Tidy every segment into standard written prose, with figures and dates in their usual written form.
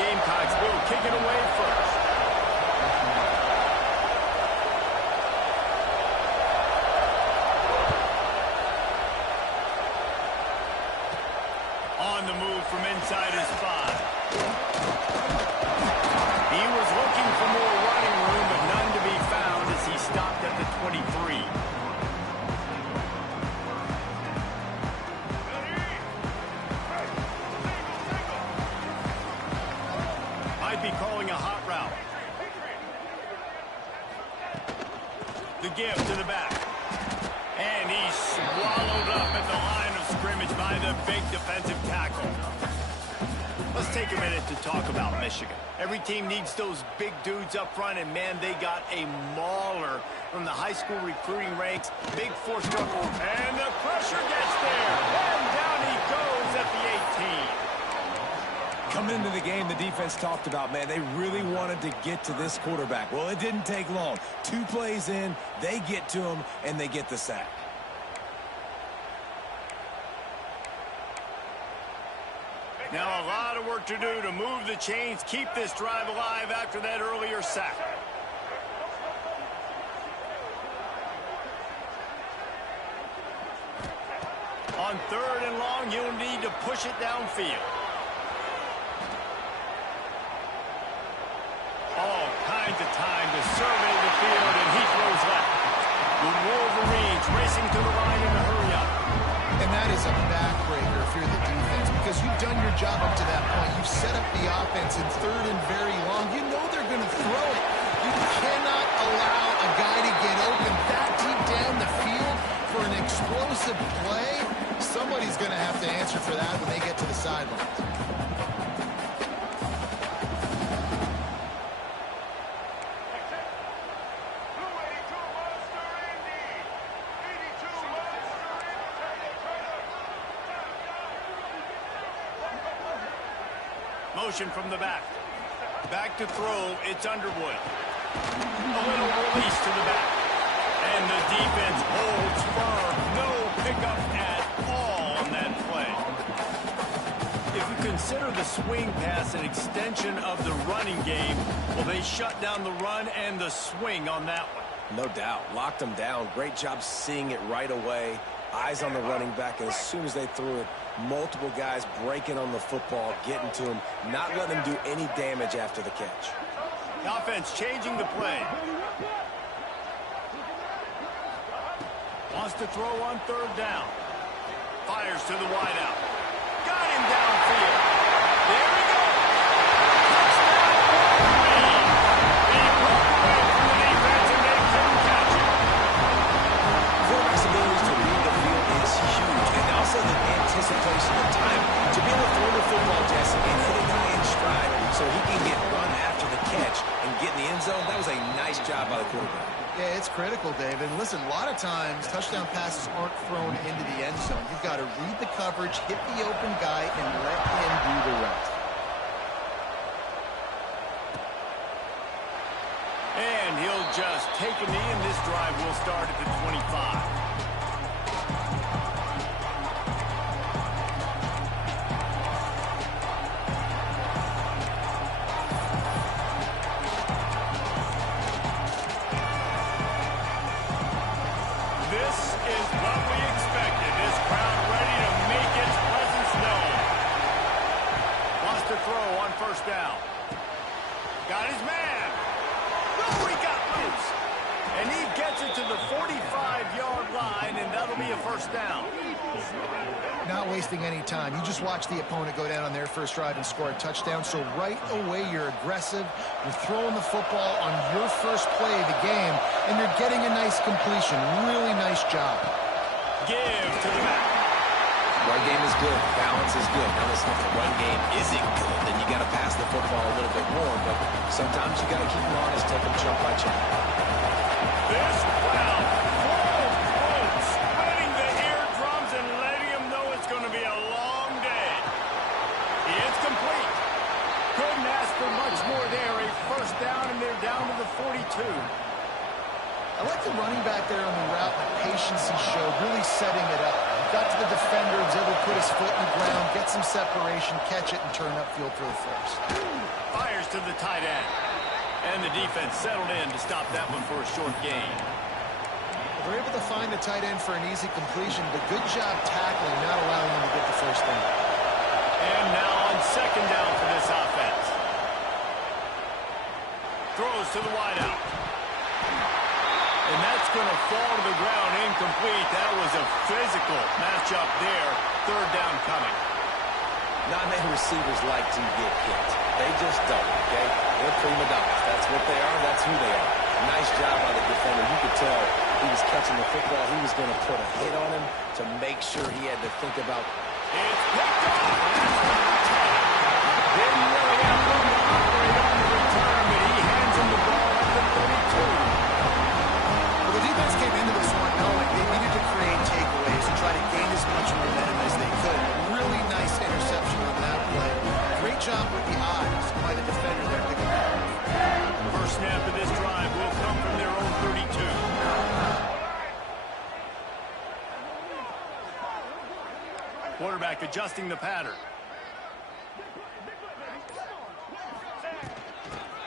Gamecocks will kick it away first. On the move from inside his 5. He was looking for more running room, but none to be found as he stopped at the 23. Might be calling a hot route. The give to the back. And he's swallowed up at the line of scrimmage by the big defensive tackle. Let's take a minute to talk about Michigan. Every team needs those big dudes up front, and man, they got a mauler from the high school recruiting ranks. Big force struggle, and the pressure gets there. And down he goes at the 18. Coming into the game, the defense talked about, man, they really wanted to get to this quarterback. Well, it didn't take long. 2 plays in, they get to him, and they get the sack. Now a lot of work to do to move the chains, keep this drive alive after that earlier sack. On 3rd and long, you'll need to push it downfield. All kinds of time to survey the field, and he throws left. The Wolverines racing to the line in a hurry-up. And that is a backbreaker if you're the defense, because you've done your job up to that point. You've set up the offense in 3rd and very long. You know they're going to throw it. You cannot allow a guy to get open that deep down the field for an explosive play. Somebody's going to have to answer for that when they get to the sidelines. Motion from the back. Back to throw, it's Underwood. A little release to the back. And the defense holds firm. No pickup at all on that play. If you consider the swing pass an extension of the running game, well, they shut down the run and the swing on that one. No doubt. Locked him down. Great job seeing it right away. Eyes on the running back, and as soon as they threw it, multiple guys breaking on the football, getting to him, not letting him do any damage after the catch. The offense changing the play. Wants to throw on 3rd down. Fires to the wideout. Got him downfield. There we go. Touchdown, Wolverine. He broke away from the defense and they couldn't catch it. Quarterback's ability to read the field is huge, and also the anticipation of time to be able to throw the football, Jesse, and hit a guy in stride so he can get run after the catch and get in the end zone. That was a nice job by the quarterback. Yeah, it's critical, David. And listen, a lot of times touchdown passes aren't thrown into the end zone. You've got to read the coverage, hit the open guy, and let him do the rest. And he'll just take a knee, and this drive will start at the 25. This is what we expected. This crowd ready to make its presence known. Wants to throw on 1st down. Got his man. Oh, he got loose. And he gets it to the 45-yard line, and that'll be a 1st down. Not wasting any time. You just watch the opponent go down on their first drive and score a touchdown. So right away, you're aggressive. You're throwing the football on your first play of the game, and you're getting a nice completion. Really nice job. Give to the back. Run game is good. Balance is good. Now listen, if the run game isn't good, then you got to pass the football a little bit more. But sometimes you got to keep them honest, take them chunk by chunk. This crowd full throat, spreading the eardrums and letting them know it's going to be a long day. It's complete. Couldn't ask for much more there. A 1st down, and they're down to the 42. I like the running back there on the route, the patience he showed, really setting it up. Got to the defender, was able to put his foot in the ground, get some separation, catch it, and turn upfield for the 1st. Fires to the tight end. And the defense settled in to stop that one for a short gain. They're able to find the tight end for an easy completion, but good job tackling, not allowing him to get the first down. And now on second down for this offense. Throws to the wideout. And that's going to fall to the ground incomplete. That was a physical matchup there. Third down coming. Not many receivers like to get hit. They just don't, okay? They're prima donnas. That's what they are. That's who they are. Nice job by the defender. You could tell he was catching the football. He was going to put a hit on him to make sure he had to think about. It's picked off. Didn't really have room to operate on the return, but he hands him the ball at the 32. Well, the defense came into this one knowing they needed to create takeaways and try to gain as much momentum as they could. Really nice interception on that play. Great job with the eyes by the defender there. First snap of this drive will come from their own 32. Quarterback adjusting the pattern.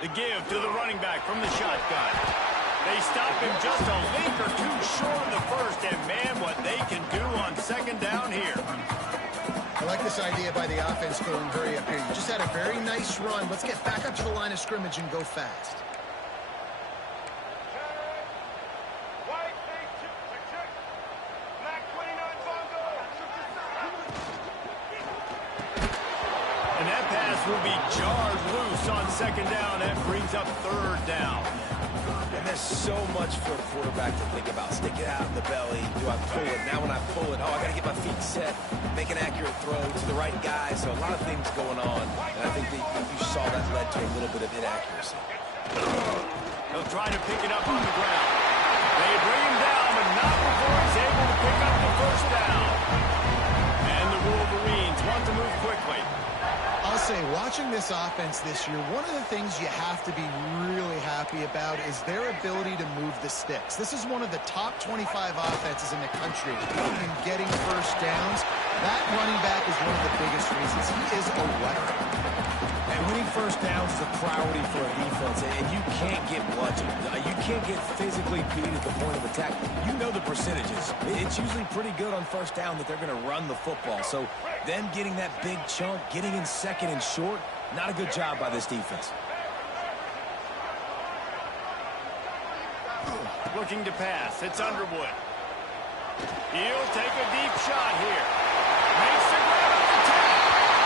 The give to the running back from the shotgun. They stop him just a link or two short of the first, and man, what they can do on second down here. I like this idea by the offense going hurry up here. You just had a very nice run. Let's get back up to the line of scrimmage and go fast. And that pass will be jarred loose on second down. That brings up third down. And there's so much for a quarterback to think about. Stick it out in the belly. Do I pull it? Now when I pull it, oh, I got to get my feet set, make an accurate throw to the right guy. So a lot of things going on. And I think that you saw that led to a little bit of inaccuracy. They'll try to pick it up on the ground. They bring him down, but not before he's able to pick up the first down. And the Wolverines want to move quickly. I'll say, watching this offense this year, one of the things you have to be really happy about is their ability to move the sticks. This is one of the top 25 offenses in the country in getting first downs. That running back is one of the biggest reasons. He is a weapon. And winning first downs is a priority for a defense, and you can't get bludgeoned. You can't get physically beat at the point of attack. You know the percentages. It's usually pretty good on first down that they're going to run the football. So them getting that big chunk, getting in second and short, not a good job by this defense. Looking to pass. It's Underwood. He'll take a deep shot here. Makes the grab at the 10.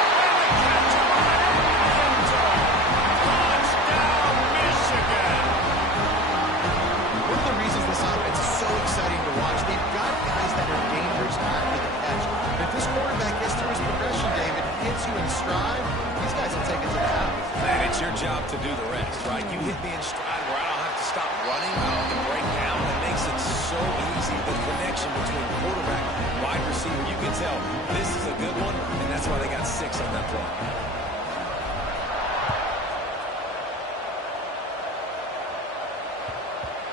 And the catch on the end zone. Touchdown, Michigan. One of the reasons this offense is so exciting to watch, they've got guys that are dangerous after the catch. But if this quarterback gets through his progression, David, hits you in stride, these guys will take it to the house. Man, it's your job to do the rest, right? You hit me in stride where I don't have to stop running. I don't have to break down. It makes it so easy. The connection between quarterback and wide receiver, you can tell this is a good one, and that's why they got 6 on that play.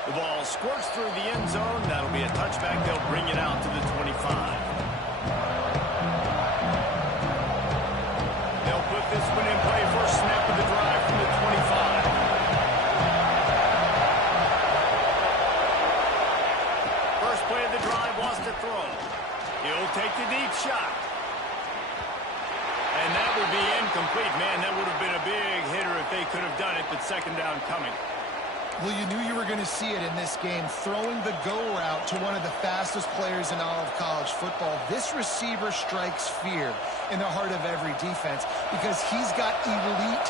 The ball squirts through the end zone. That'll be a touchback. They'll bring it out to the 25. They'll put this one in play. First snap of the drive from the 25. First play of the drive wants to throw. He'll take the deep shot. And that would be incomplete. Man, that would have been a big hitter if they could have done it, but second down coming. Well, you knew you were going to see it in this game, throwing the go route to one of the fastest players in all of college football. This receiver strikes fear in the heart of every defense because he's got elite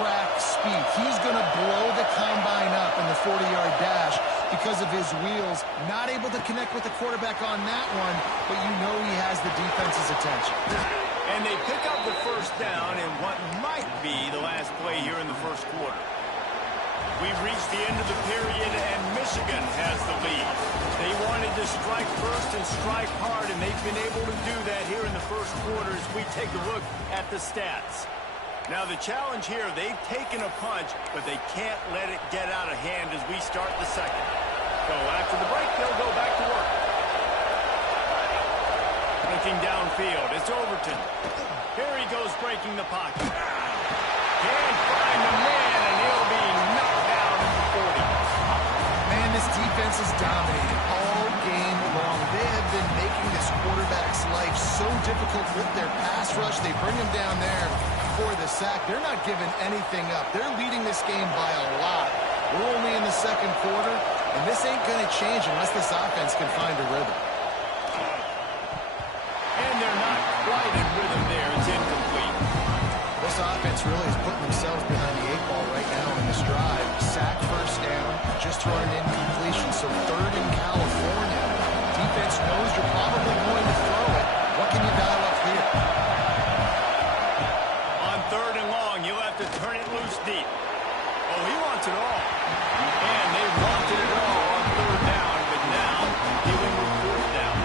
track speed. He's going to blow the combine up in the 40-yard dash because of his wheels. Not able to connect with the quarterback on that one, but you know he has the defense's attention. And they pick up the first down in what might be the last play here in the first quarter. We've reached the end of the period, and Michigan has the lead. They wanted to strike first and strike hard, and they've been able to do that here in the first quarter as we take a look at the stats. Now, the challenge here, they've taken a punch, but they can't let it get out of hand as we start the second. So after the break, they'll go back to work. Looking downfield, it's Overton. Here he goes breaking the pocket. Can't find the man, and he'll be knocked down at the 40. Man, this defense is dominating all game long. They have been making this quarterback's life so difficult with their pass rush. They bring him down there for the sack. They're not giving anything up. They're leading this game by a lot. We're only in the second quarter, and this ain't going to change unless this offense can find a rhythm. And they're not quite in rhythm there. It's incomplete. This offense really is putting themselves behind the 8 ball right now in this drive. Sack, first down, just throwing an incompletion, so third in California. Defense knows you're probably going to throw it. What can you dial up here? On third and long, you'll have to turn it loose deep. Oh, he wants it all. And they wanted it all on third down, but now dealing with fourth down.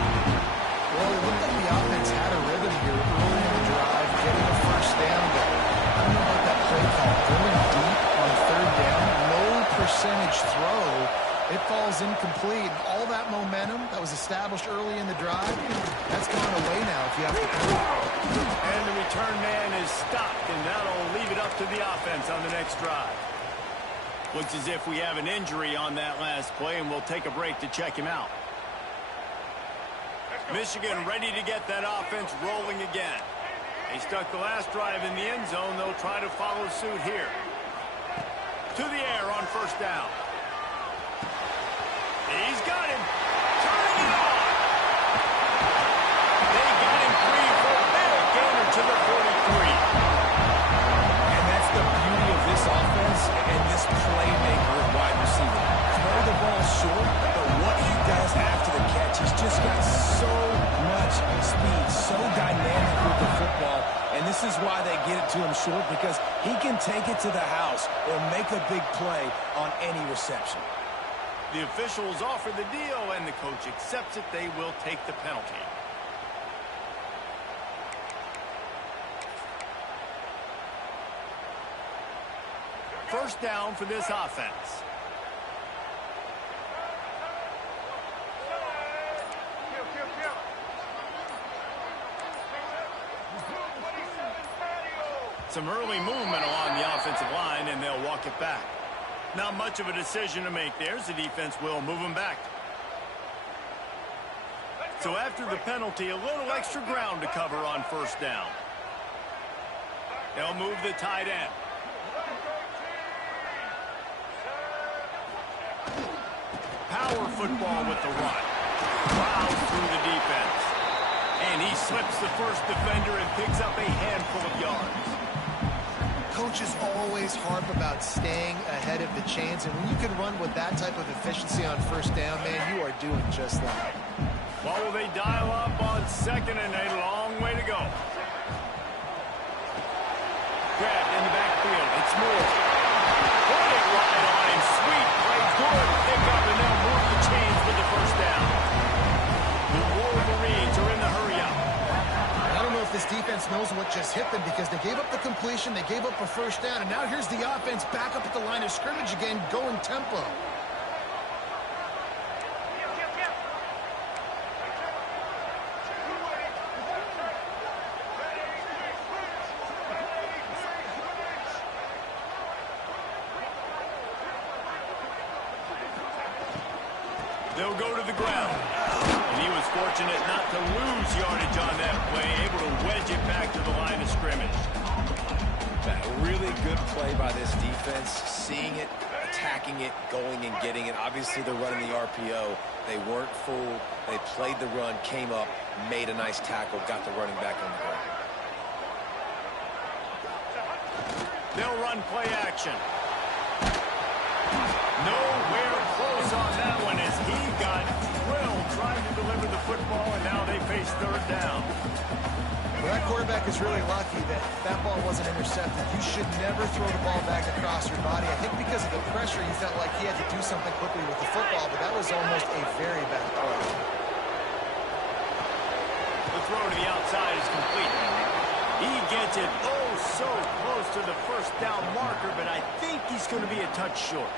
Well, it looked like the offense had a rhythm here early in the drive, getting a first down, but I don't know about that play call. Going deep on third down, low percentage throw. It falls incomplete. And all that momentum that was established early in the drive, that's gone away now if you have to throw. And the return man is stopped, and that'll leave it up to the offense on the next drive. Looks as if we have an injury on that last play, and we'll take a break to check him out. Michigan ready to get that offense rolling again. They stuck the last drive in the end zone. They'll try to follow suit here. To the air on first down. He's got him. Turning it on. They got him free for a big gainer to the 43. And that's the beauty of this offense and this playmaker at wide receiver. Throw the ball short, but what he does after the catch, he's just got so much speed, so dynamic with the football. And this is why they get it to him short, because he can take it to the house or make a big play on any reception. The officials offer the deal, and the coach accepts it. They will take the penalty. First down for this offense. Some early movement along the offensive line, and they'll walk it back. Not much of a decision to make there, so the defense will move them back. So after the penalty, a little extra ground to cover on first down. They'll move the tight end. Power football with the run. Plows through the defense. And he slips the first defender and picks up a handful of yards. Coaches always harp about staying ahead of the chains, and when you can run with that type of efficiency on first down, man, you are doing just that. What will they dial up on second, and a long way to go. Grabbed in the backfield. It's Moore. Put it right on him. Sweet play. Good pick up, and they'll move the chains with the first down. The Wolverines are in the hurry up. I don't know if this defense knows what just hit them, because they gave up the completion, they gave up a first down, and now here's the offense back up at the line of scrimmage again, going tempo. They'll go to the ground. And he was fortunate not to lose yardage on that play, able to wedge it back to the line of scrimmage. A really good play by this defense, seeing it, attacking it, going and getting it. Obviously, they're running the RPO. They weren't fooled. They played the run, came up, made a nice tackle, got the running back on the ground. They'll run play action. Nowhere close on that one as he got drilled trying to deliver the football, and now they face third down. Well, that quarterback is really lucky that that ball wasn't intercepted. You should never throw the ball back across your body. I think because of the pressure, you felt like he had to do something quickly with the football, but that was almost a very bad throw. The throw to the outside is complete. He gets it so close to the first down marker, but I think he's going to be a touch short.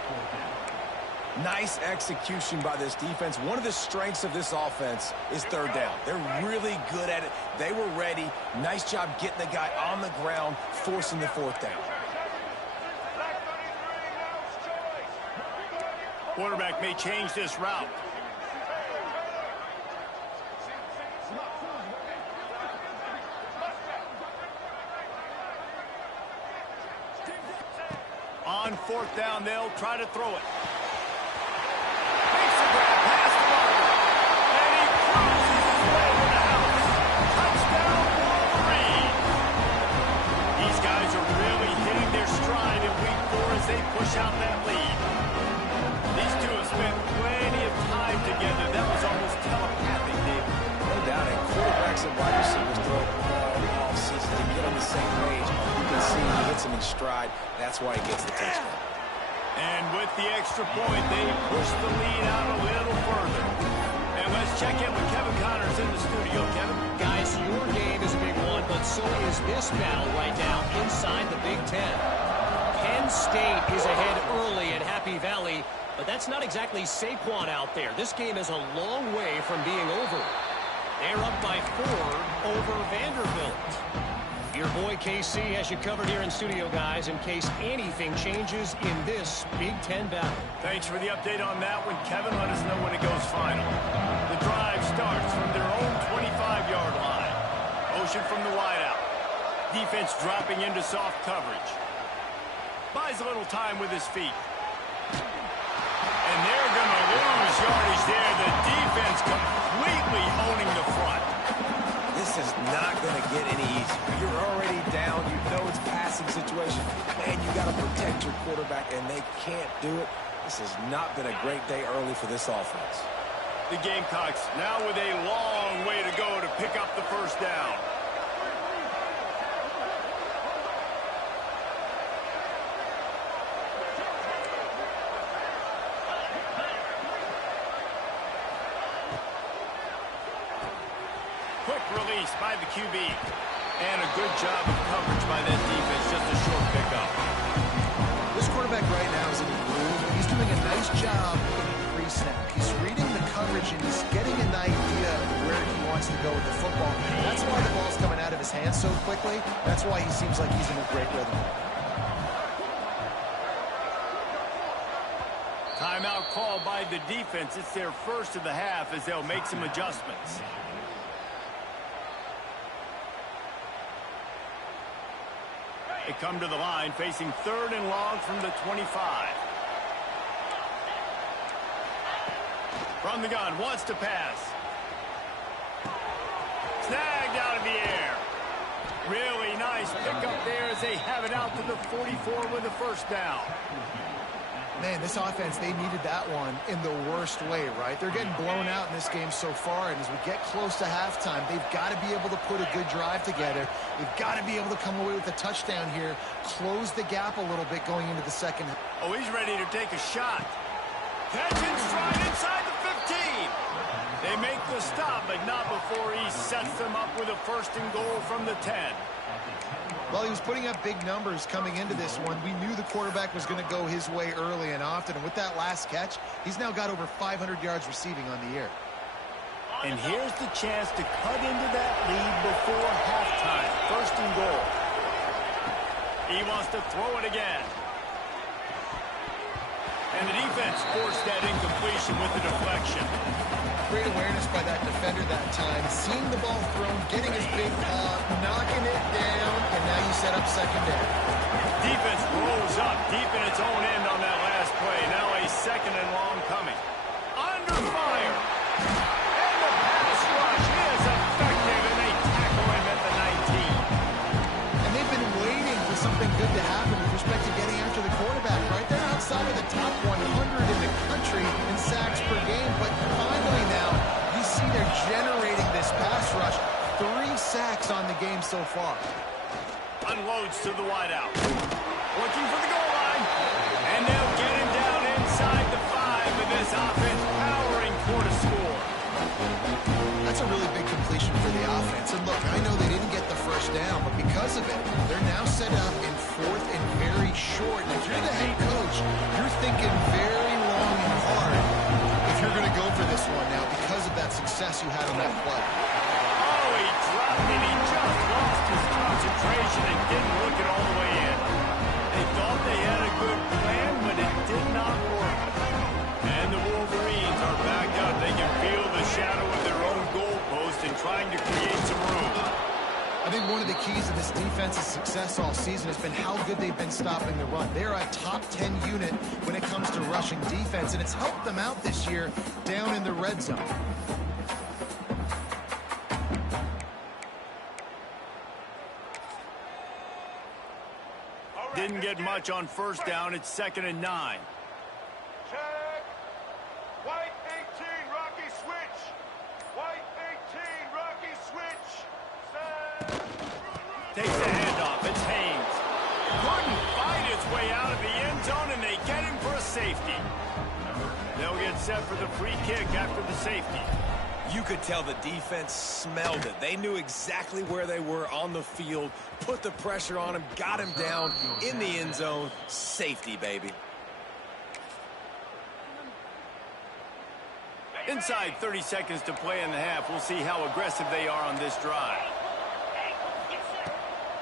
Nice execution by this defense. One of the strengths of this offense is third down. They're really good at it. They were ready. Nice job getting the guy on the ground, forcing the fourth down. Quarterback may change this route. On fourth down, they'll try to throw it. Makes the grab past the marker. And he cruises his way to the house. Touchdown, Wolverine. These guys are really hitting their stride in week 4 as they push out that lead. These two have spent plenty of time together. That was almost telepathic, David. No doubt, and quarterbacks and wide receivers throw all season to get on the same page. You can see he hits him in stride. That's why he gets the touchdown. And with the extra point, they push the lead out a little further. And let's check in with Kevin Connors in the studio. Kevin? Guys, your game is a big one, but so is this battle right now inside the Big Ten. Penn State is ahead early at Happy Valley, but that's not exactly Saquon out there. This game is a long way from being over. They're up by 4 over Vanderbilt. Your boy KC has you covered here in studio, guys, in case anything changes in this Big Ten battle. Thanks for the update on that one, Kevin. Let us know when it goes final. The drive starts from their own 25-yard line. Motion from the wideout. Defense dropping into soft coverage. Buys a little time with his feet. And they're going to lose yardage there. The defense completely owning the front. This is not going to get any easier. You're already down. You know it's a passing situation. And you got to protect your quarterback, and they can't do it. This has not been a great day early for this offense. The Gamecocks now with a long way to go to pick up the first down. Quick release by the QB. And a good job of coverage by that defense. Just a short pickup. This quarterback right now is in a groove. He's doing a nice job pre-snap. He's reading the coverage and he's getting an idea of where he wants to go with the football. That's why the ball's coming out of his hands so quickly. That's why he seems like he's in a great rhythm. Timeout called by the defense. It's their first of the half as they'll make some adjustments. They come to the line facing 3rd and long from the 25. From the gun, wants to pass. Snagged out of the air. Really nice pickup there as they have it out to the 44 with the first down. Man, this offense, they needed that one in the worst way, right? They're getting blown out in this game so far, and as we get close to halftime, they've got to be able to put a good drive together. They've got to be able to come away with a touchdown here, close the gap a little bit going into the second. Oh, he's ready to take a shot. Catch and stride inside the 15. They make the stop, but not before he sets them up with a 1st and goal from the 10. Well, he was putting up big numbers coming into this one. We knew the quarterback was going to go his way early and often. And with that last catch, he's now got over 500 yards receiving on the year. And here's the chance to cut into that lead before halftime. 1st and goal. He wants to throw it again. And the defense forced that incompletion with the deflection. Great awareness by that defender that time. Seeing the ball thrown, getting his big paw, knocking it down, and now you set up second down. Defense rolls up deep in its own end on that last play. Now a 2nd and long coming. Under fire. And the pass rush is effective, and they tackle him at the 19. And they've been waiting for something good to happen with respect to getting after the quarterback, right? They're outside of the top 100 in the country in sacks per game, but finally now you see they're generating this pass rush. 3 sacks on the game so far. Unloads to the wideout. Looking for the goal line. And they'll get him down inside the 5 with this offense powering for the score. That's a really big completion for the offense. And look, I know they didn't get the first down, but because of it, they're now set up in 4th and very short. And if you're the head coach, you're thinking very long and hard if you're going to go for this one now because of that success you had on that play. Oh, he dropped it. He just lost his concentration and didn't look it all the way in. They thought they had a good plan, but it did not work. I think one of the keys to this defense's success all season has been how good they've been stopping the run. They're a top 10 unit when it comes to rushing defense, and it's helped them out this year down in the red zone. Didn't get much on first down. It's 2nd and 9. Check. White 18, Rocky switch. White 18, Rocky switch. Set. Takes the handoff. It's Haynes. Couldn't fight his way out of the end zone, and they get him for a safety. They'll get set for the free kick after the safety. You could tell the defense smelled it. They knew exactly where they were on the field, put the pressure on him, got him down in the end zone. Safety, baby. Inside 30 seconds to play in the half. We'll see how aggressive they are on this drive.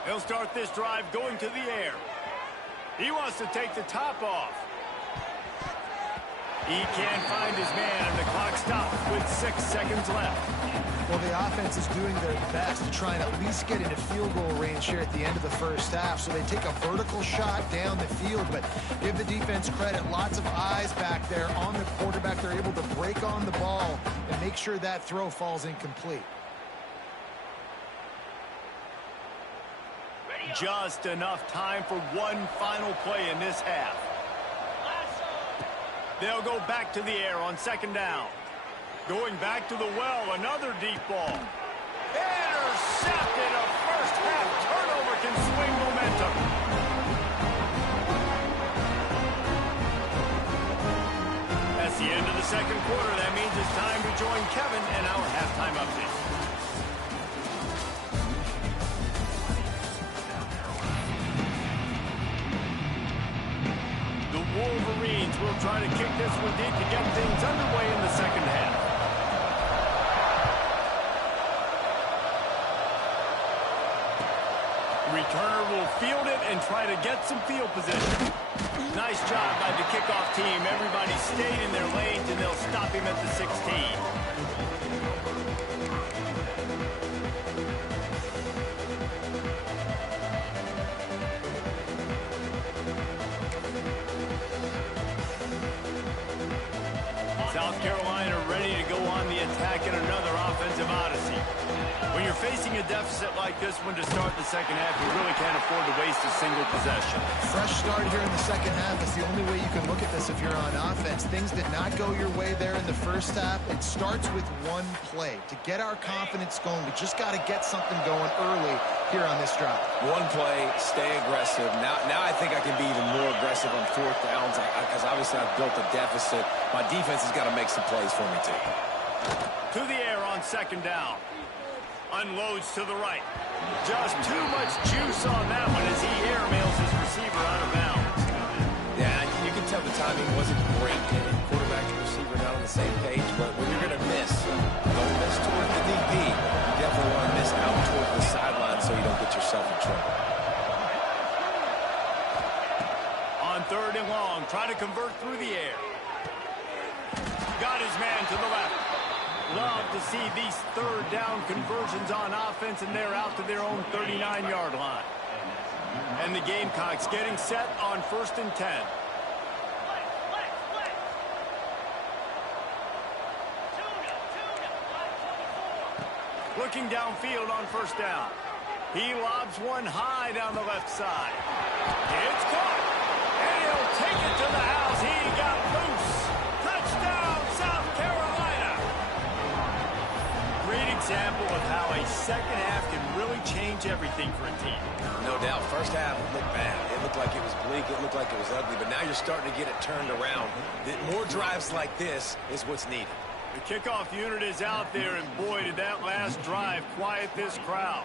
They'll start this drive going to the air. He wants to take the top off. He can't find his man, and the clock stops with 6 seconds left. Well, the offense is doing their best to try and at least get into field goal range here at the end of the first half. So they take a vertical shot down the field, but give the defense credit. Lots of eyes back there on the quarterback. They're able to break on the ball and make sure that throw falls incomplete. Just enough time for one final play in this half. They'll go back to the air on 2nd down. Going back to the well, another deep ball. Intercepted. A first-half turnover can swing momentum. That's the end of the second quarter. That means it's time to join Kevin and our halftime update. Wolverines will try to kick this one deep to get things underway in the second half. Returner will field it and try to get some field position. Nice job by the kickoff team. Everybody stayed in their lanes, and they'll stop him at the 16. South Carolina ready to go on the attack in another offensive odyssey. When you're facing a deficit like this one to start the second half, you really can't afford to waste a single possession. Fresh start here in the second half is the only way you can look at this if you're on offense. Things did not go your way there in the first half. It starts with one play. To get our confidence going, we just got to get something going early here on this drive. One play, stay aggressive. Now I think I can be even more aggressive on 4th downs because obviously I've built a deficit. My defense has got to make some plays for me, too. To the air on 2nd down. Unloads to the right. Just too much juice on that one as he airmails his receiver out of bounds. Yeah, you can tell the timing wasn't great. Quarterback and receiver not on the same page, but when you're going to miss, don't miss toward the DB. You definitely want to miss out toward the sideline so you don't get yourself in trouble. On 3rd and long, try to convert through the air. Got his man to the left. Love to see these 3rd down conversions on offense, and they're out to their own 39-yard line. And the Gamecocks getting set on 1st and 10. Looking downfield on 1st down. He lobs one high down the left side. It's caught. And he'll take it to the house. He got loose. Touchdown, South Carolina. Great example of how a second half can really change everything for a team. No doubt. First half, it looked bad. It looked like it was bleak. It looked like it was ugly. But now you're starting to get it turned around. More drives like this is what's needed. The kickoff unit is out there, and boy, did that last drive quiet this crowd.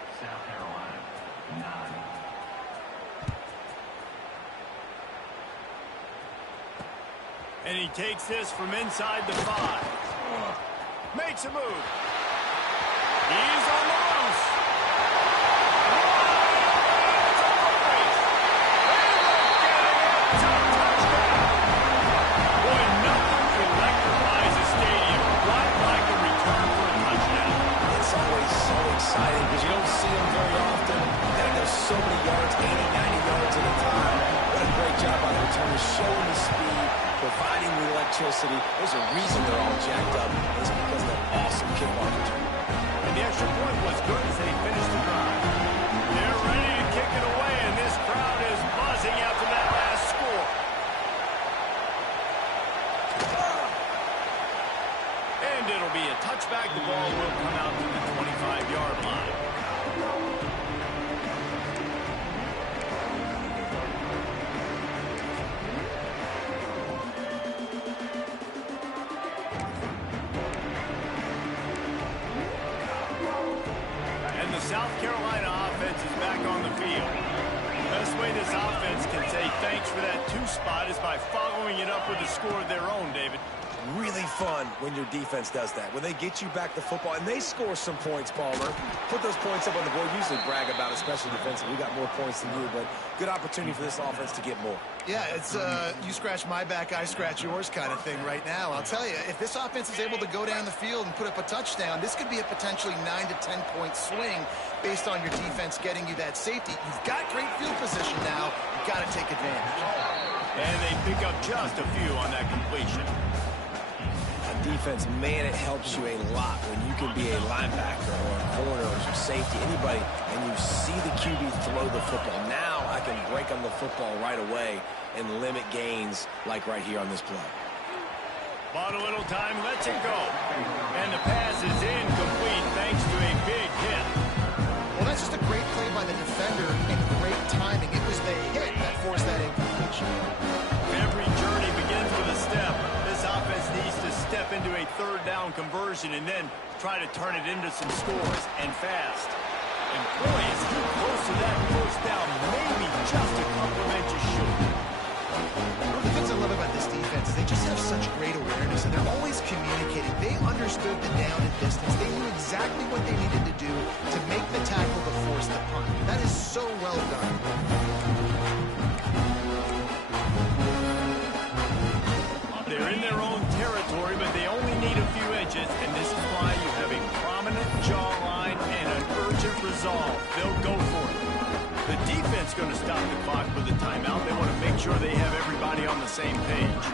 And he takes this from inside the 5. Makes a move. He's on the loose. Boy, nothing electrifies a stadium quite like a return for a touchdown. It's always so exciting because you don't see them very often. so many yards, 80, 90 yards at a time. What a great job by the returners, showing the speed, providing the electricity. There's a reason they're all jacked up. It's because of that awesome kickoff return. And the extra point was good as they finished the drive. They're ready to kick it away, and this crowd is buzzing after that last score. And it'll be a touchback. The ball will come out to the 25-yard line. And the South Carolina offense is back on the field. The best way this offense can say thanks for that 2 spot is by following it up with a score of their own, David. Really fun when your defense does that. When they get you back the football, and they score some points, Palmer. Put those points up on the board. Usually brag about it, especially defensively. We got more points than you, but good opportunity for this offense to get more. Yeah, it's you scratch my back, I scratch yours kind of thing right now. I'll tell you, if this offense is able to go down the field and put up a touchdown, this could be a potentially 9 to 10 point swing based on your defense getting you that safety. You've got great field position now. You've got to take advantage. And they pick up just a few on that completion. Defense, man, it helps you a lot when you can be a linebacker or a corner or some safety, anybody, and you see the QB throw the football. Now I can break on the football right away and limit gains like right here on this play. Bought a little time, lets it go. And the pass is incomplete thanks to a big hit. Well, that's just a great play by the defender and great timing. It was the hit that forced that incompletion. Every journey begins with a step. This offense needs to step into a 3rd down conversion and then try to turn it into some scores, and fast. And boy, is he close to that 1st down, maybe just a couple of inches short. One of the things I love about this defense is they just have such great awareness, and they're always communicating. They understood the down and distance. They knew exactly what they needed to do to make the tackle to force the punt. That is so well done. They're in their own territory, but they only need a few inches, and this is why you have a prominent jawline and an urgent resolve. They'll go for it. The defense going to stop the clock with a timeout. They want to make sure they have everybody on the same page.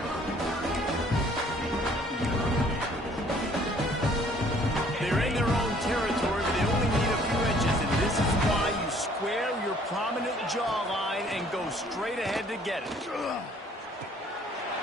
They're in their own territory, but they only need a few inches, and this is why you square your prominent jawline and go straight ahead to get it.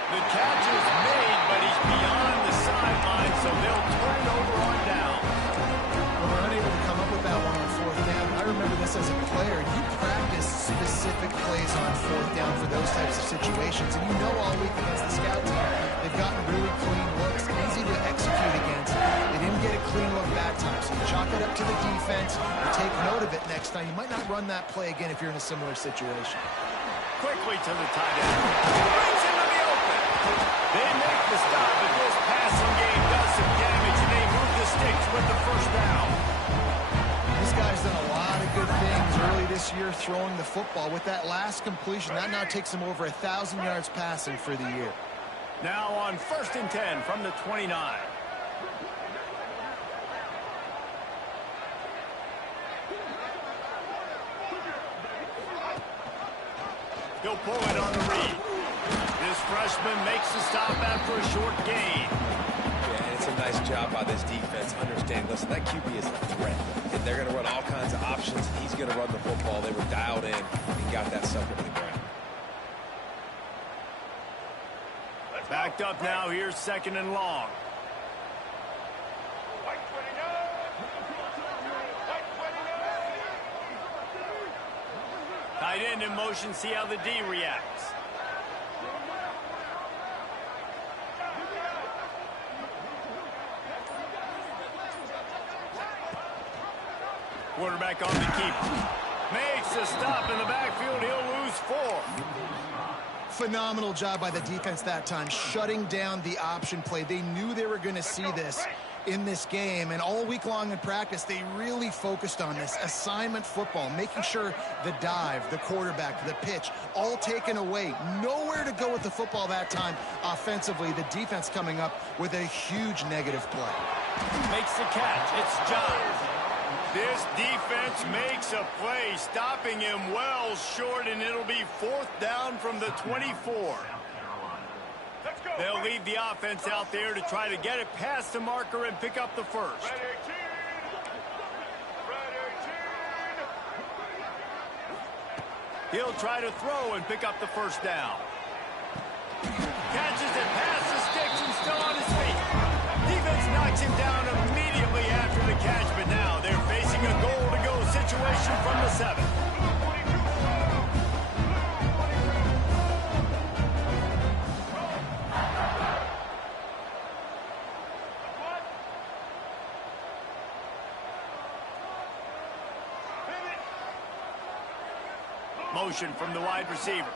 The catch is made, but he's beyond the sideline, so they'll turn it over on down. Well, they're unable to come up with that one on 4th down. I remember this as a player. You practice specific plays on 4th down for those types of situations, and you know all week against the scout team, they've gotten really clean looks, easy to execute against. They didn't get a clean look that time, so you chalk it up to the defense. You take note of it next time. You might not run that play again if you're in a similar situation. Quickly to the tight end. Brings into the open. They make the stop, but this passing game does some damage, and they move the sticks with the 1st down. This guy's done a lot of good things early this year throwing the football. With that last completion, that now takes him over 1,000 yards passing for the year. Now on 1st and 10 from the 29. He'll pull it on the read. This freshman makes the stop after a short gain. Yeah, and it's a nice job by this defense. Understand, listen, that QB is a threat. And they're going to run all kinds of options. He's going to run the football. They were dialed in and got that sucker to the ground. Backed up now. Here's 2nd and long. White 29. White 29. Tight end in motion. See how the D reacts. Quarterback on the keeper. Makes a stop in the backfield. He'll lose 4. Phenomenal job by the defense that time, shutting down the option play. They knew they were going to see this in this game, and all week long in practice, they really focused on this assignment football, making sure the dive, the quarterback, the pitch, all taken away. Nowhere to go with the football that time offensively. The defense coming up with a huge negative play. Makes the catch. It's Johns. This defense makes a play, stopping him well short, and it'll be 4th down from the 24. Let's go. They'll leave the offense out there to try to get it past the marker and pick up the first. Red 18. Red 18. He'll try to throw and pick up the first down. Catches it past the sticks and still on his feet. Defense knocks him down immediately after the catch, but now they're facing a goal-to-go situation from the 7. Motion from the wide receiver.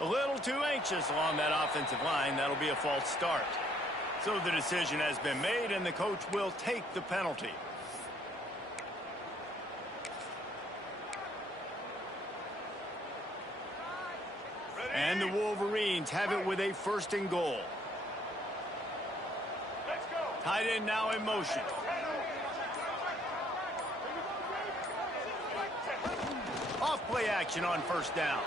A little too anxious along that offensive line. That'll be a false start. So the decision has been made, and the coach will take the penalty. And the Wolverines have it with a 1st and goal. Let's go. Tight end now in motion. Off play action on 1st down.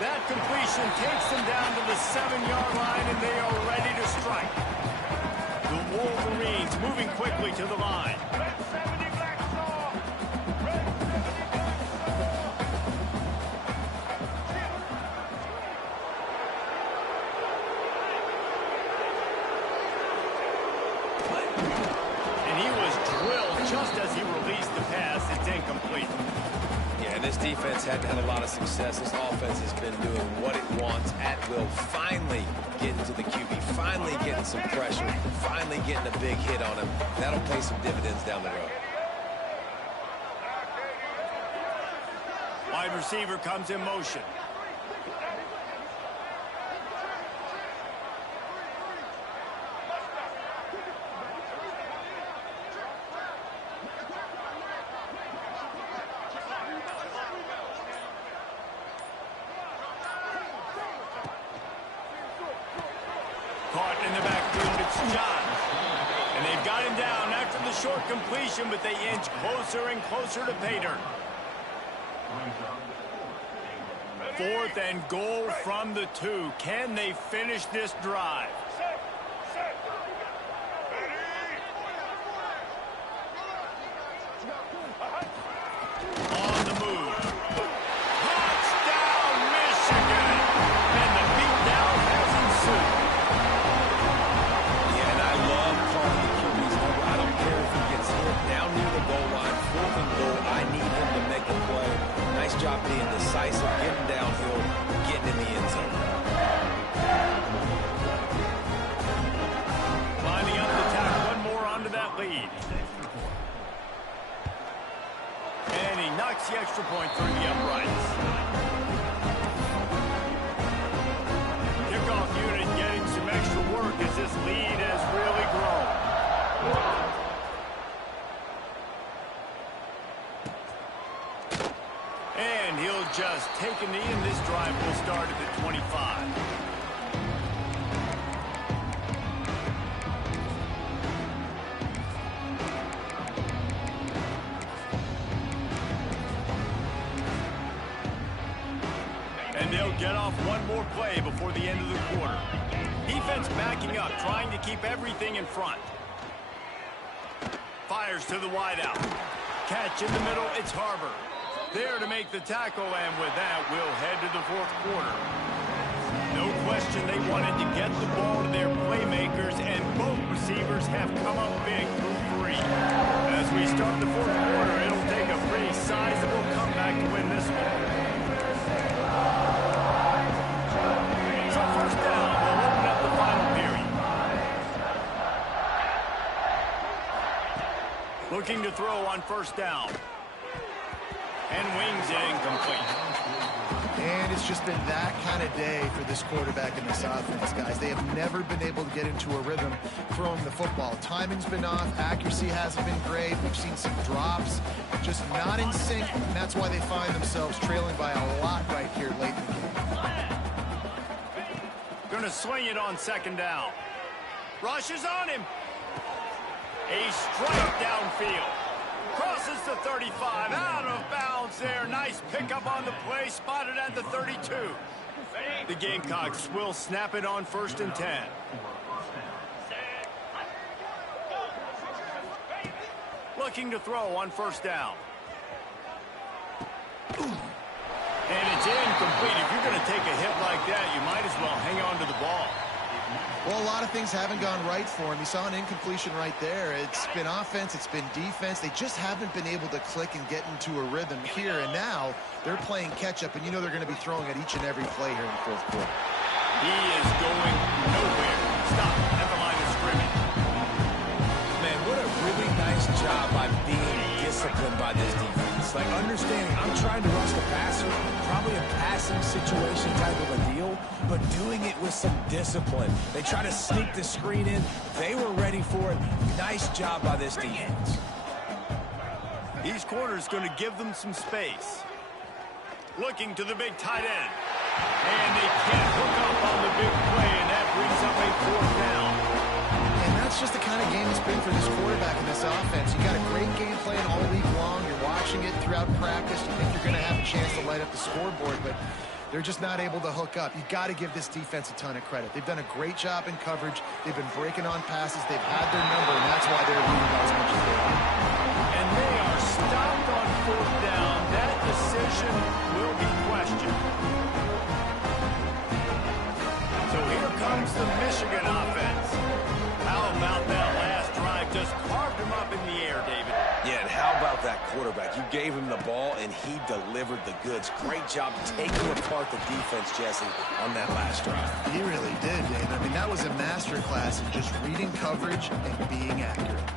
That completion takes them down to the 7-yard line, and they are ready to strike. The Wolverines moving quickly to the line. Red 70 Black Star. Red 70 And he was drilled just as he released the pass. It's incomplete. Yeah, and this defense hadn't had a lot of success. This offense has been doing what it wants at will. Finally getting to the QB, finally getting some pressure, finally getting a big hit on him. That'll pay some dividends down the road. Wide receiver comes in motion. Caught in the backfield, it's John. And they've got him down after the short completion, but they inch closer and closer to pay dirt. 4th and goal from the 2. Can they finish this drive? Set. Set. Ready. On the move. Touchdown, Michigan! And the beatdown has ensued. Yeah, and I love calling the QB's number. I don't care if he gets hit down near the goal line, 4th and goal. I need him to make a play. Nice job being decisive, getting downhill, getting in the end zone. Lining up to tack one more onto that lead. And he knocks the extra point through the uprights. Kickoff unit getting some extra work as this lead has really grown. And he'll just take a knee, and this drive will start at the 25. And they'll get off one more play before the end of the quarter. Defense backing up, trying to keep everything in front. Fires to the wideout. Catch in the middle, it's Harbor. There to make the tackle, and with that, we'll head to the 4th quarter. No question they wanted to get the ball to their playmakers, and both receivers have come up big through 3. As we start the 4th quarter, it'll take a pretty sizable comeback to win this one. So 1st down will open up the final period. Looking to throw on 1st down. And wings it incomplete. And It's just been that kind of day for this quarterback and this offense, guys. They have never been able to get into a rhythm throwing the football. Timing's been off. Accuracy hasn't been great. We've seen some drops, just not in sync, and that's why they find themselves trailing by a lot right here late in the game. Going to swing it on second down. Rushes on him. A strike downfield. Crosses the 35. Out of bounds there. Nice pickup on the play. Spotted at the 32. The Gamecocks will snap it on 1st and 10. Looking to throw on 1st down. And it's incomplete. If you're going to take a hit like that, you might as well hang on to the ball. Well, a lot of things haven't gone right for him. You saw an incompletion right there. It's been offense, it's been defense. They just haven't been able to click and get into a rhythm here. And now they're playing catch-up, and you know they're going to be throwing at each and every play here in the 4th quarter. He is going nowhere. Stop at the line of scrimmage. Man, what a really nice job by being disciplined by this defense. Like, understanding I'm trying to rush the passer, probably a passing situation type of a deal, but doing it with some discipline. They try to sneak the screen in. They were ready for it. Nice job by this defense. These corners going to give them some space. Looking to the big tight end. And they can't hook up on the big play, and that brings up a 4th down. And that's just the kind of game it's been for this quarterback and this offense. You got a great game plan all week long. You're watching it throughout practice. You think you're going to have a chance to light up the scoreboard, but they're just not able to hook up. You got to give this defense a ton of credit. They've done a great job in coverage. They've been breaking on passes. They've had their number, and that's why they're leading as much as they are. And they are stopped on 4th down. That decision will be questioned. So here comes the Michigan offense. How about that last drive? Just carved him up in the air, David. Yeah, and how about that quarterback? You gave him the ball, and he delivered the goods. Great job taking apart the defense, Jesse, on that last drive. He really did, Dave. I mean, that was a masterclass in just reading coverage and being accurate.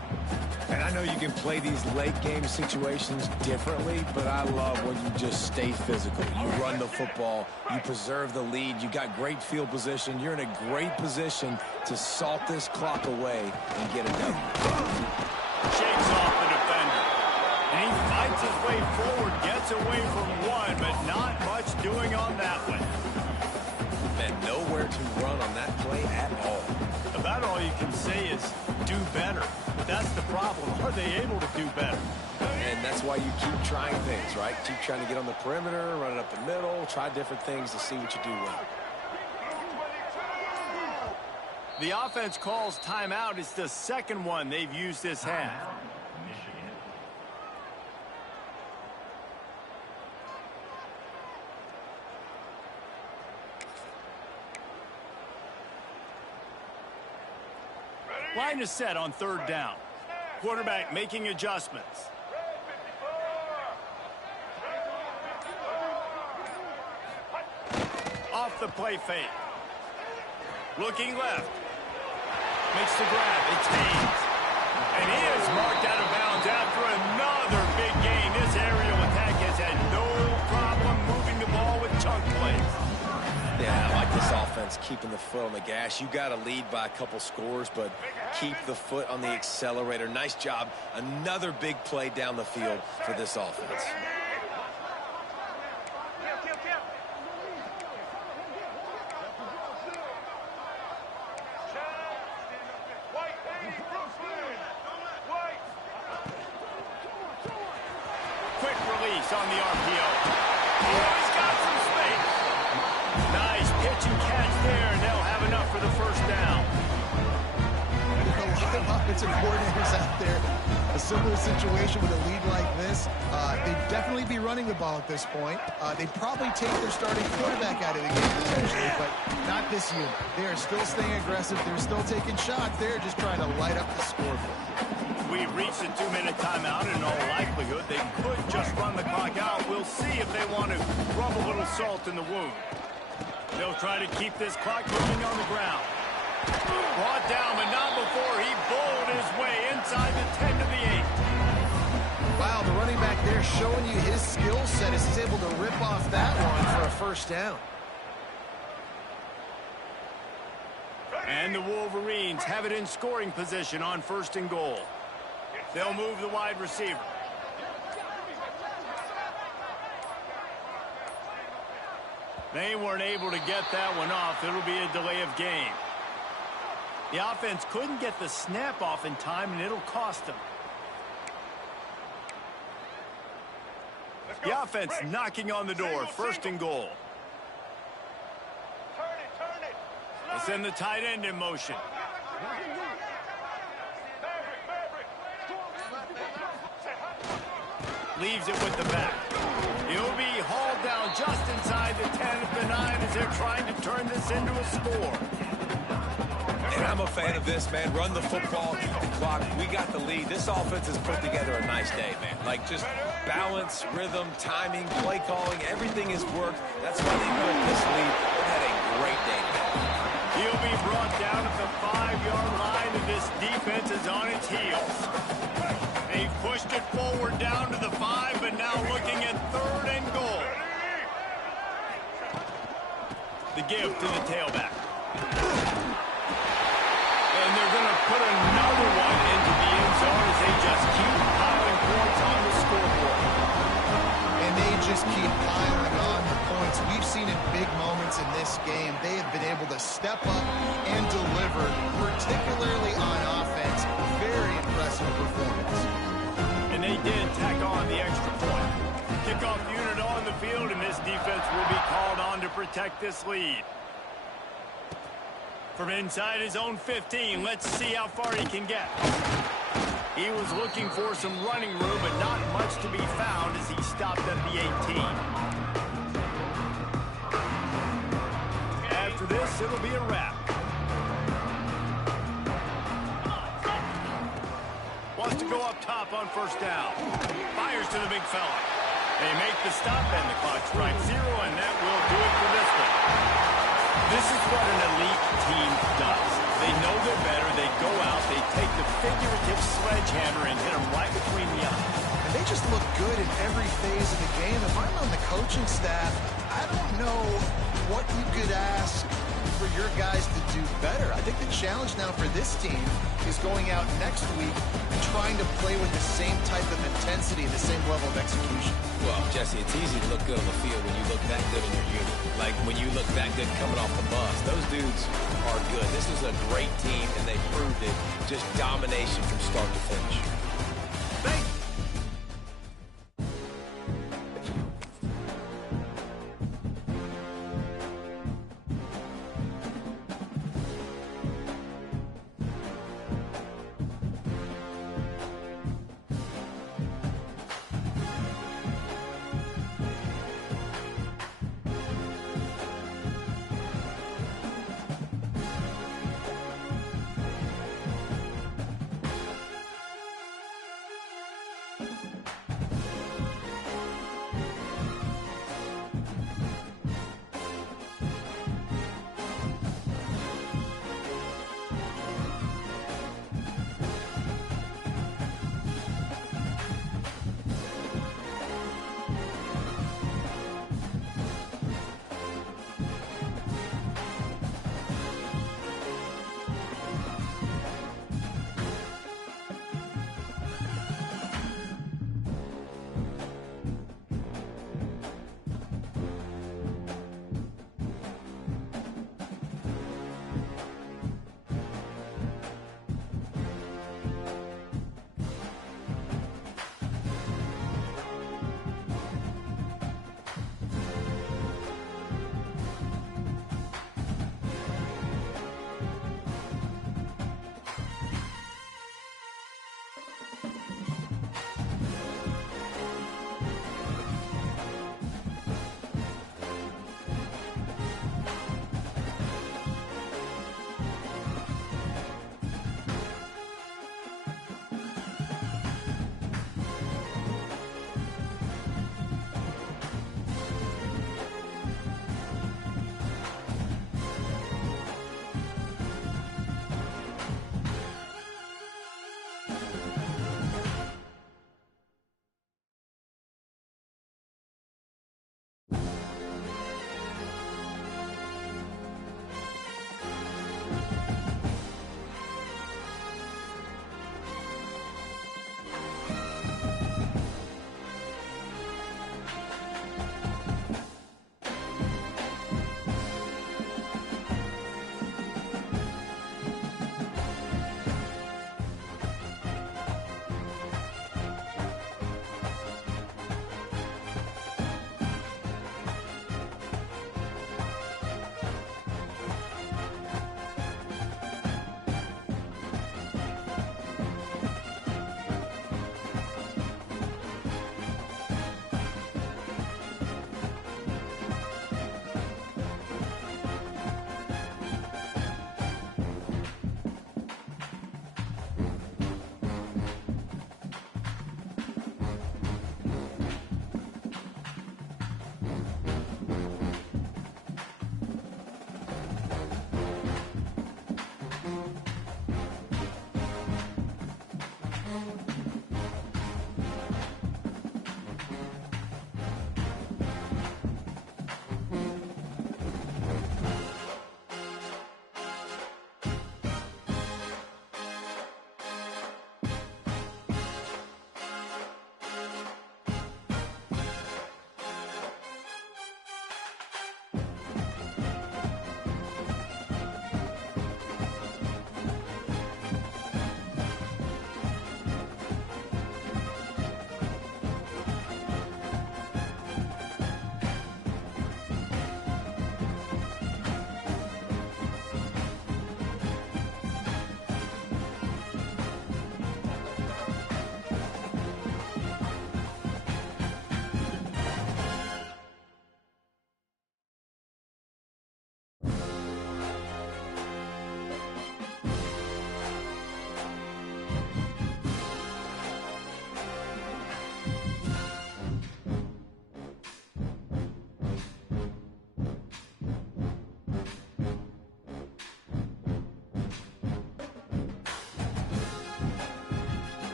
And I know you can play these late-game situations differently, but I love when you just stay physical. You run the football, you preserve the lead, you got great field position, you're in a great position to salt this clock away and get it done. Shakes off the defender. And he fights his way forward, gets away from one, but not much doing on that one. And nowhere to run on that play at all. About all you can say is do better. But that's the problem. Are they able to do better? And that's why you keep trying things, right? Keep trying to get on the perimeter, run it up the middle, try different things to see what you do well. The offense calls timeout. It's the second one they've used this half. Line is set on 3rd down. Quarterback making adjustments. Off the play fake. Looking left. Makes the grab. It's Haynes. And he is marked out of bounds after another big gain. This aerial attack has had no problem moving the ball with chunk plays. Yeah, I like this offense keeping the foot on the gas. You got to lead by a couple scores, but keep the foot on the accelerator. Nice job. Another big play down the field for this offense. Quick release on the RPO. Oh, he's got some space. Nice pitch and catch there, and they'll have enough for the 1st down. There are a lot of offensive coordinators out there. A similar situation with a lead like this. They'd definitely be running the ball at this point. They'd probably take their starting quarterback out of the game potentially, but not this unit. They are still staying aggressive. They're still taking shots. They're just trying to light up the scoreboard. We reached a 2-minute timeout, and in all likelihood, they could just run the clock out. We'll see if they want to rub a little salt in the wound. They'll try to keep this clock moving on the ground. Brought down, but not before he bowled his way inside the 10 to the 8. Wow, the running back there showing you his skill set as he's able to rip off that one for a first down. And the Wolverines have it in scoring position on 1st and goal. They'll move the wide receiver. They weren't able to get that one off. It'll be a delay of game. The offense couldn't get the snap off in time, and it'll cost them. The offense knocking on the door. 1st and goal. They'll send the tight end in motion. Leaves it with the back. He'll be hauled down just inside the 10 of the 9 as they're trying to turn this into a score. And I'm a fan of this, man. Run the football, keep the clock. We got the lead. This offense has put together a nice day, man. Like, just balance, rhythm, timing, play calling, everything has worked. That's why they built this lead. They had a great day today. He'll be brought down at the 5-yard line, and this defense is on its heels. They've pushed it forward down to the 5, but now looking at 3rd and goal. The give to the tailback. And they're going to put another one into the end zone as they just keep piling points on the scoreboard. And they just keep piling on the points. We've seen in big moments in this game, they have been able to step up and deliver, particularly on offense. Very impressive performance. And they did tack on the extra point. Kickoff unit on the field, and this defense will be called on to protect this lead. From inside his own 15, let's see how far he can get. He was looking for some running room, but not much to be found as he stopped at the 18. After this, it'll be a wrap. Wants to go up top on 1st down. Fires to the big fella. They make the stop, and the clock strikes 0, and that will do it for this one. This is what an elite team does. They know they're better. They go out. They take the figurative sledgehammer and hit them right between the eyes. And they just look good in every phase of the game. If I'm on the coaching staff, I don't know what you could ask for your guys to do better. I think the challenge now for this team is going out next week and trying to play with the same type of intensity and the same level of execution. Well, Jesse, it's easy to look good on the field when you look that good in your unit. Like when you look that good coming off the bus. Those dudes are good. This is a great team, and they proved it. Just domination from start to finish. Thank you.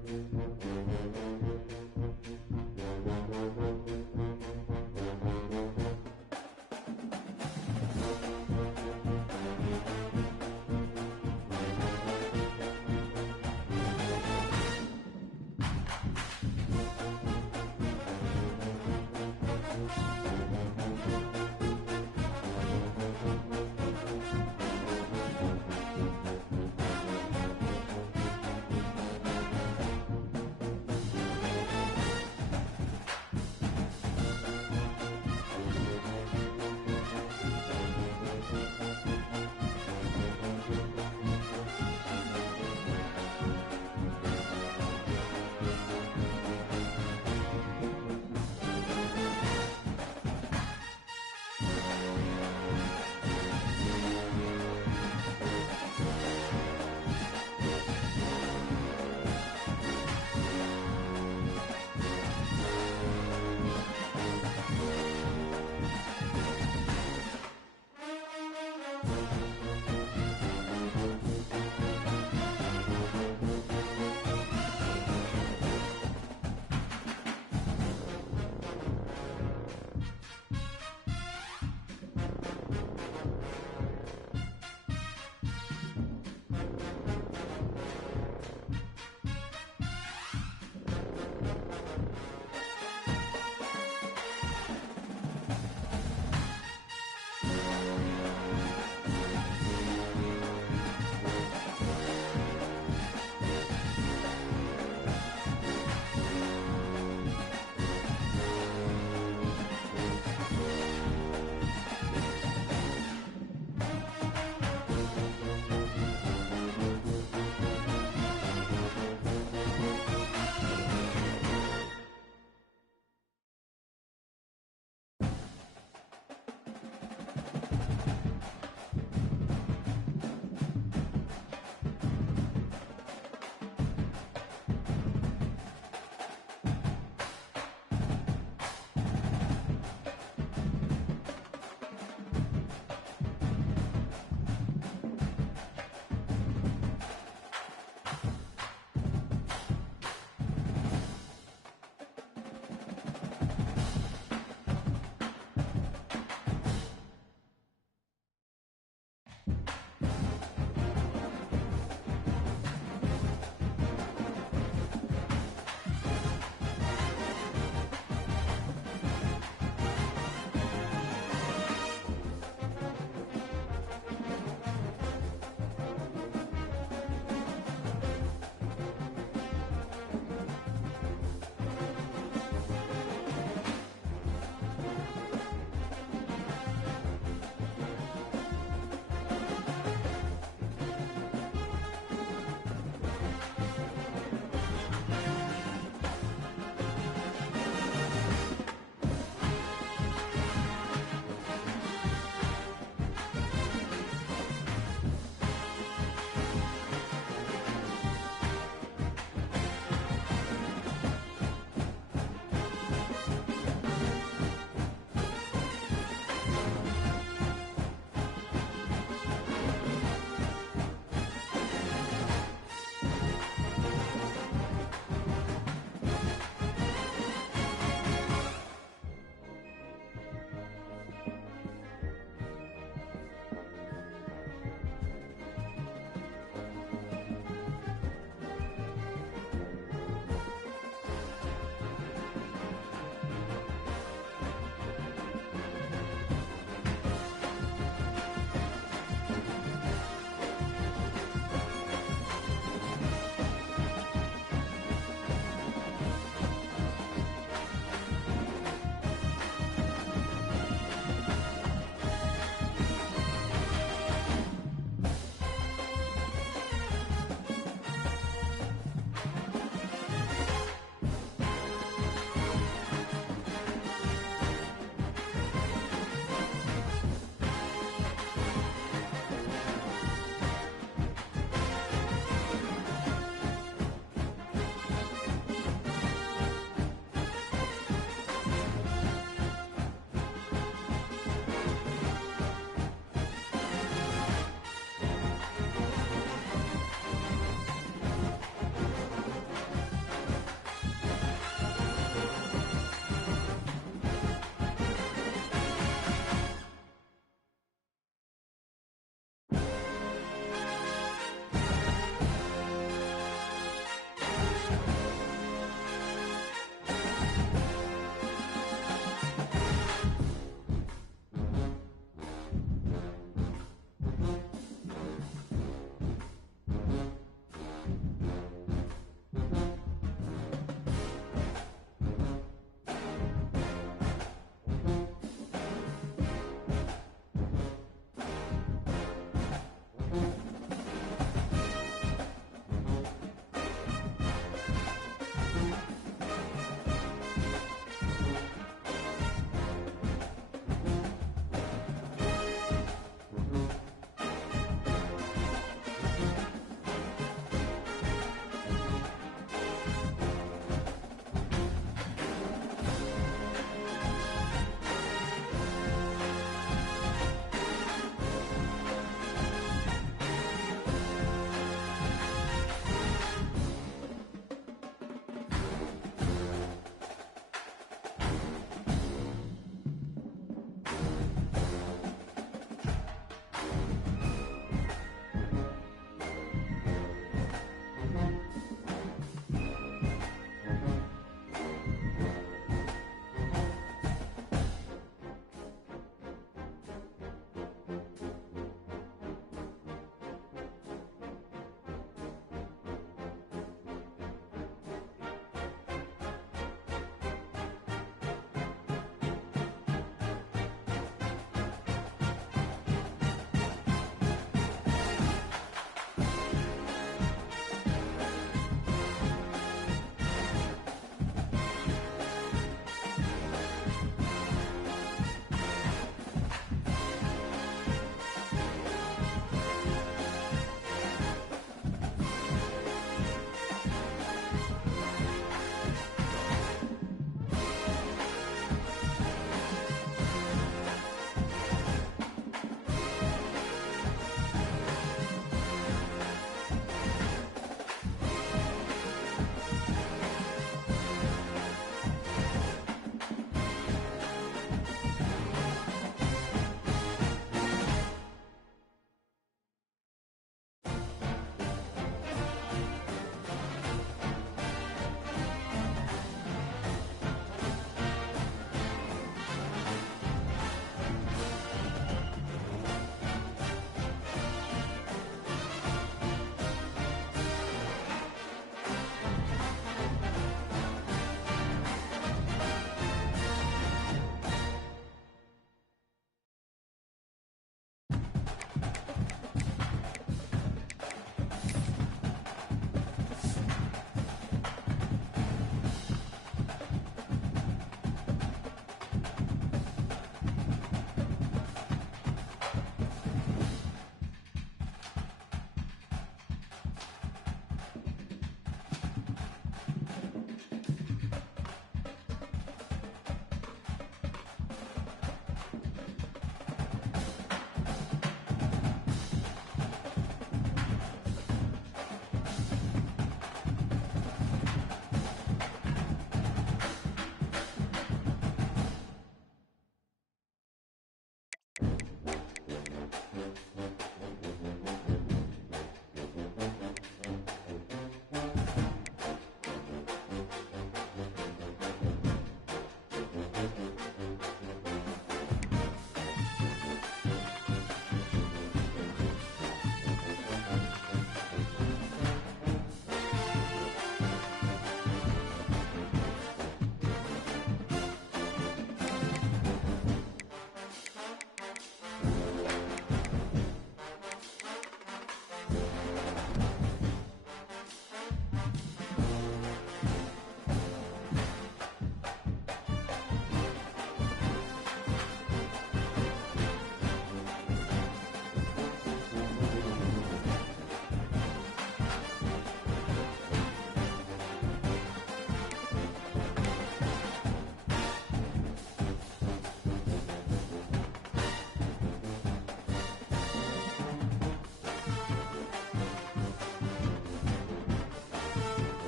Thank you.